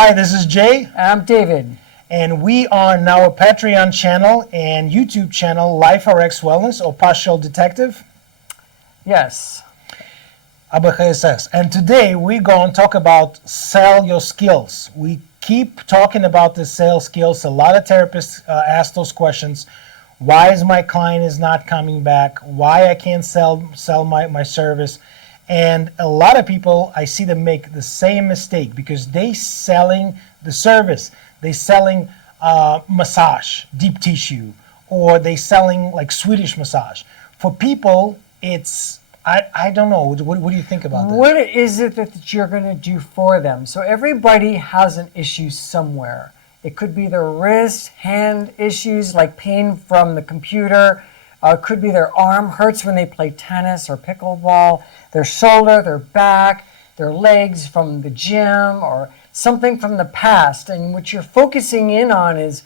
Hi, this is Jay. I'm David. And we are on our Patreon channel and YouTube channel, Life RX Wellness or Postural Detective. Yes. ABHSS. And today we're going to talk about sell your skills. We keep talking about the sales skills. A lot of therapists ask those questions. Why is my client is not coming back? Why I can't sell my service? And a lot of people, I see them make the same mistake because they selling the service. They selling massage, deep tissue, or they selling like Swedish massage. For people, it's, I don't know. What do you think about this? What is it that you're going to do for them? So everybody has an issue somewhere. It could be their wrist, hand issues like pain from the computer. It could be their arm hurts when they play tennis or pickleball, their shoulder, their back, their legs from the gym, or something from the past. And what you're focusing in on is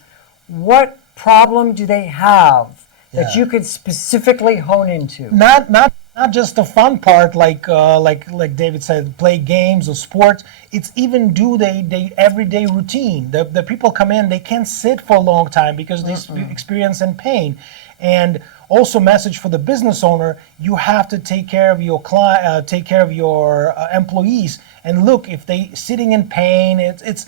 what problem do they have that you could specifically hone into? Not just the fun part, like David said, play games or sports. It's even do they everyday routine. The people come in, they can't sit for a long time because they experience in pain. And also, message for the business owner: you have to take care of your client, take care of your employees. And look, if they sitting in pain, it's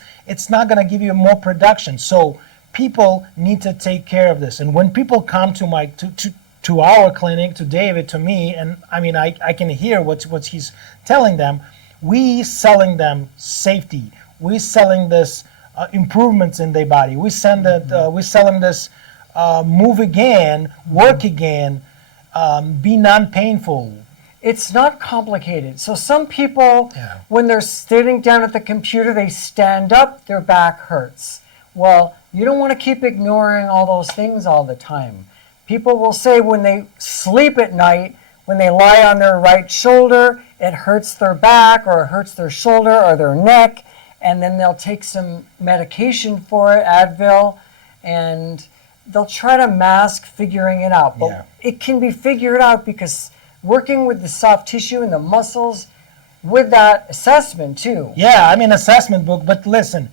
not going to give you more production. So people need to take care of this. And when people come to our clinic, to David, to me, and I mean, I can hear what he's telling them. We selling them safety. We selling this improvements in their body. We send that. We selling this move again, work again, be non-painful. It's not complicated. So some people, when they're sitting down at the computer, they stand up, their back hurts. Well, you don't want to keep ignoring all those things all the time. People will say when they sleep at night, when they lie on their right shoulder, it hurts their back or it hurts their shoulder or their neck, and then they'll take some medication for it, Advil, and they'll try to mask figuring it out. But it can be figured out because working with the soft tissue and the muscles with that assessment too. Yeah, I mean assessment book, but listen,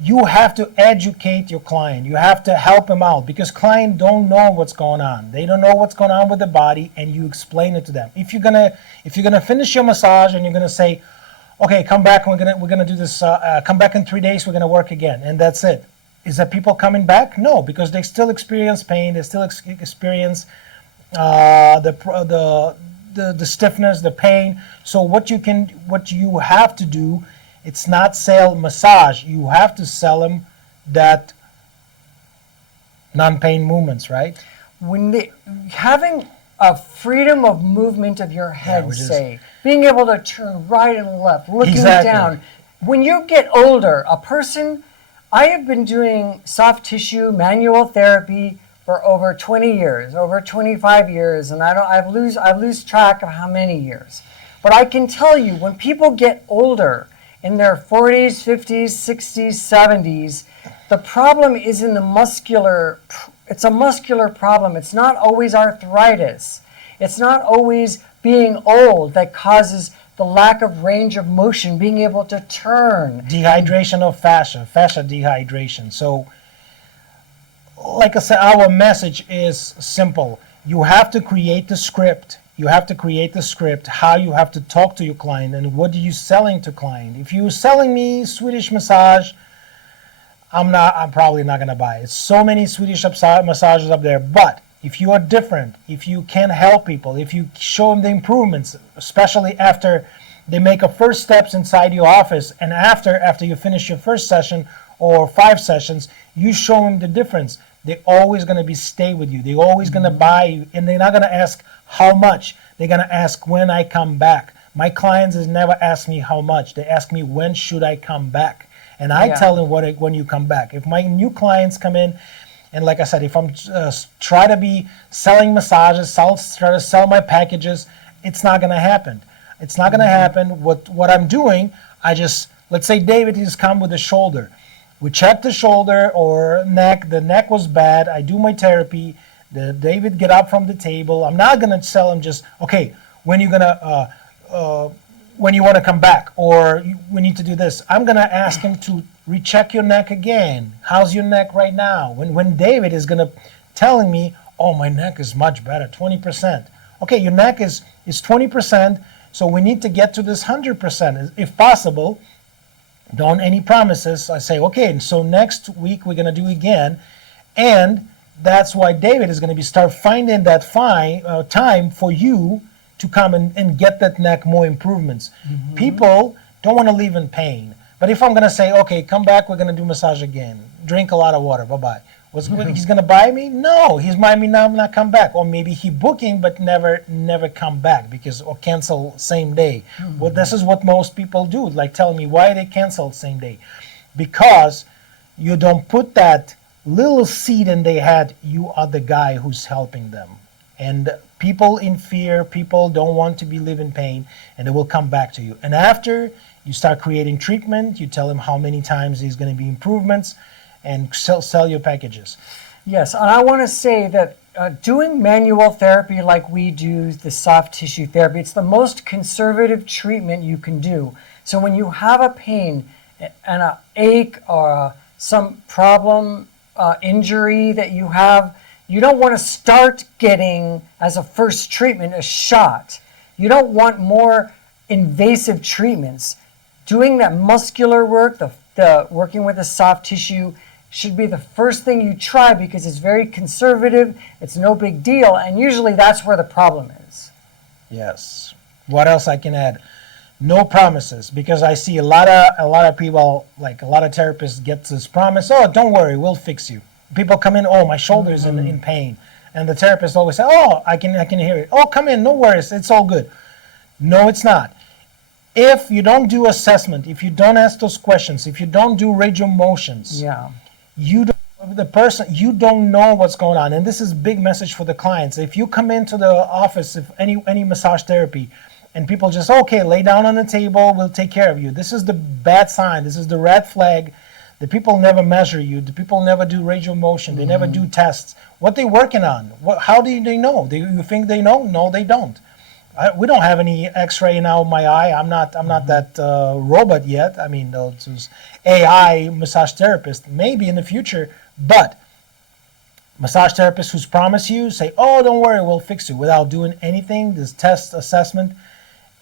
you have to educate your client. You have to help them out because clients don't know what's going on. They don't know what's going on with the body, and you explain it to them. If you're gonna finish your massage and you're gonna say, okay, come back, we're gonna do this. Come back in 3 days. We're gonna work again, and that's it. Is that people coming back? No, because they still experience pain. They still experience the stiffness, the pain. So what you have to do. It's not sell massage. You have to sell them that non-pain movements, right? Having a freedom of movement of your head, being able to turn right and left, looking down. When you get older, I have been doing soft tissue manual therapy for over 20 years, over 25 years, and I lose track of how many years. But I can tell you, when people get older, in their 40s, 50s, 60s, 70s, the problem is in the muscular, it's a muscular problem. It's not always arthritis. It's not always being old that causes the lack of range of motion, being able to turn. Dehydration of fascia dehydration. So, like I said, our message is simple. You have to create the script. You have to create the script, how you have to talk to your client and what are you selling to client. If you're selling me Swedish massage, I'm probably not going to buy it. So many Swedish massages up there. But if you are different, if you can help people, if you show them the improvements, especially after they make a first steps inside your office and after you finish your first session or 5 sessions, you show them the difference. They're always going to stay with you. They're always going to buy you, and they're not going to ask how much. They're going to ask when I come back. My clients has never asked me how much. They ask me when should I come back, and I tell them when you come back. If my new clients come in, and like I said, if I'm try to be selling massages, try to sell my packages, it's not going to happen. It's not going to happen. What I'm doing, let's say David has come with a shoulder. We check the shoulder or neck. The neck was bad. I do my therapy. David get up from the table. I'm not going to sell him just, okay, when you're going to when you want to come back, or we need to do this, I'm going to ask him to recheck your neck again. How's your neck right now? When David is going to telling me, oh, my neck is much better, 20%. Okay, your neck is 20%, so we need to get to this 100%, if possible. Don't any promises. I say, okay, so next week we're going to do again, and that's why David is going to be start finding that time for you to come and get that neck more improvements. Mm-hmm. People don't want to live in pain. But if I'm going to say, okay, come back, we're going to do massage again, drink a lot of water, bye-bye. He's going to buy me? No, he's buying me now, not come back. Or maybe he booking but never come back or cancel same day. Mm-hmm. Well, this is what most people do, like telling me why they canceled same day. Because you don't put that little seed in their head, you are the guy who's helping them. And people in fear, people don't want to live in pain, and they will come back to you. And after you start creating treatment, you tell them how many times there's going to be improvements, and sell your packages. Yes, and I want to say that doing manual therapy like we do, the soft tissue therapy, it's the most conservative treatment you can do. So when you have a pain and an ache or some problem, injury that you have, you don't want to start getting, as a first treatment, a shot. You don't want more invasive treatments. Doing that muscular work, the working with the soft tissue, should be the first thing you try because it's very conservative, it's no big deal, and usually that's where the problem is. Yes. What else I can add? No promises, because I see a lot of people, like a lot of therapists get this promise, oh, don't worry, we'll fix you. People come in, oh, my shoulder's in pain. And the therapist always say, oh, I can hear it. Oh, come in, no worries, it's all good. No, it's not. If you don't do assessment, if you don't ask those questions, if you don't do range of motions, you don't know what's going on. And this is a big message for the clients. If you come into the office, if any massage therapy, and people just, okay, lay down on the table, we'll take care of you. This is the bad sign. This is the red flag. The people never measure you. The people never do range of motion. They never do tests. What they working on? How do they know? You think they know? No, they don't. We don't have any X-ray now in my eye. I'm not that robot yet. I mean, those AI massage therapist maybe in the future, but massage therapists who promise you say, "Oh, don't worry, we'll fix you," without doing anything. This test assessment,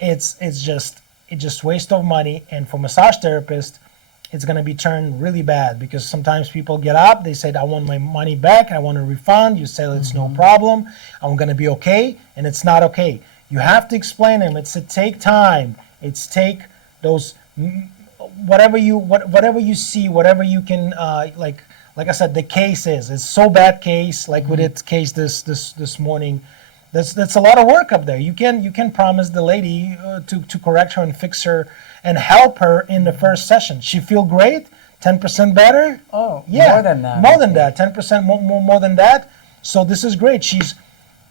it's just waste of money. And for massage therapists, it's going to be turned really bad because sometimes people get up, they say, "I want my money back. I want a refund." You say, "It's no problem. I'm going to be okay," and it's not okay. You have to explain them. Take time. Take those whatever you see, whatever you can like I said, the case it's so bad case, like with its case this morning. That's a lot of work up there. You can promise the lady to correct her and fix her and help her in the first session. She feel great, 10% better. Oh, yeah, more than that, 10% more than that. So this is great.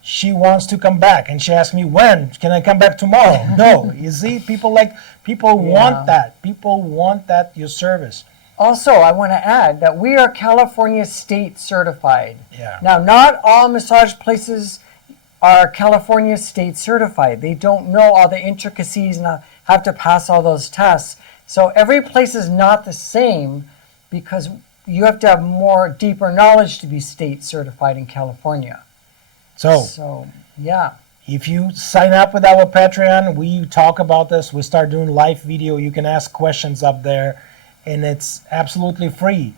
She wants to come back, and she asked me, when can I come back tomorrow? No, you see, people want that. People want that, your service. Also, I want to add that we are California state certified. Yeah. Now, not all massage places are California state certified. They don't know all the intricacies and have to pass all those tests. So every place is not the same because you have to have more deeper knowledge to be state certified in California. So, yeah. If you sign up with our Patreon, we talk about this. We start doing live video. You can ask questions up there, and it's absolutely free.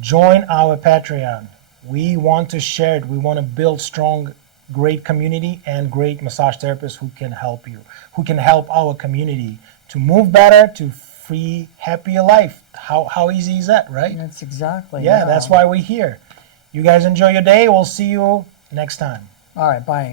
Join our Patreon. We want to share it. We want to build strong, great community and great massage therapists who can help you, who can help our community to move better, to free, happier life. How easy is that, right? That's exactly. Yeah, that's why we're here. You guys enjoy your day. We'll see you next time. All right, bye.